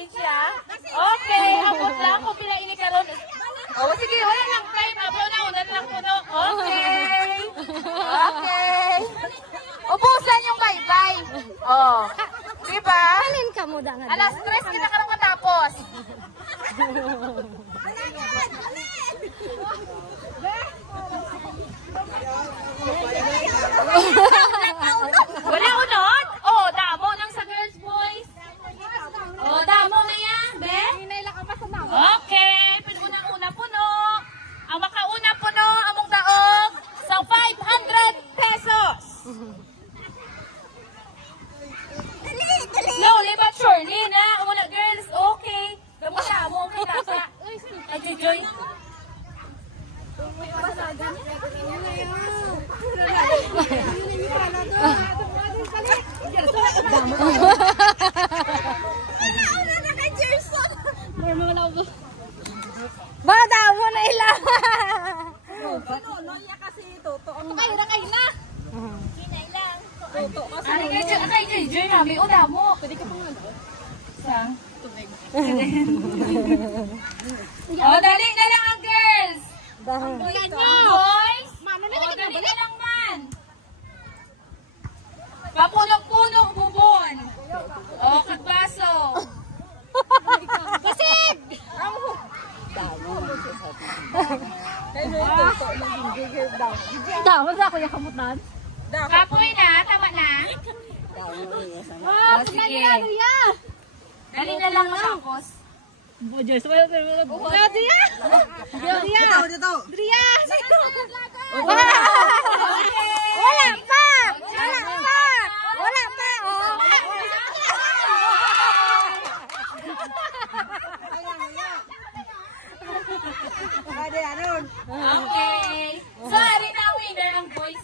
age ya. Okay, abot lang kung pila ini karon. Oh, sige, wala lang time. Abot na, unan lang puno. Okay. Okay. Ubusan yung bye-bye. Oh. Diba? Alin ka mo da nga. Alas 3 kita karong matapos. Wala unod? Oh, damo nang sa girls boys. Oh, damo na yan, be? Okay, pinunang-una puno. Ang makauna puno, among daog sa 500 pesos. Slowly but surely na. Umuna girls, okay. Damo kay kasa. Nag-joy. Bata mo na ila. Rakay na. Akay joy mami. O damo. Pwede ka pang sa tubig. Oh, dali na lang ang girls. Ang boys. Oh, dali na lang man. Papunong-punong bubon. Oh, kagbaso. Basig! Tama sa ako yung kamutan. Kapoy na, tama na. Oh, sige. Dali na lang matapos. Diyos, wala na. Wala diya. Dito. Dria. Wala pa. Wala pa. Oh. Okay. So, ari na winner ang boys.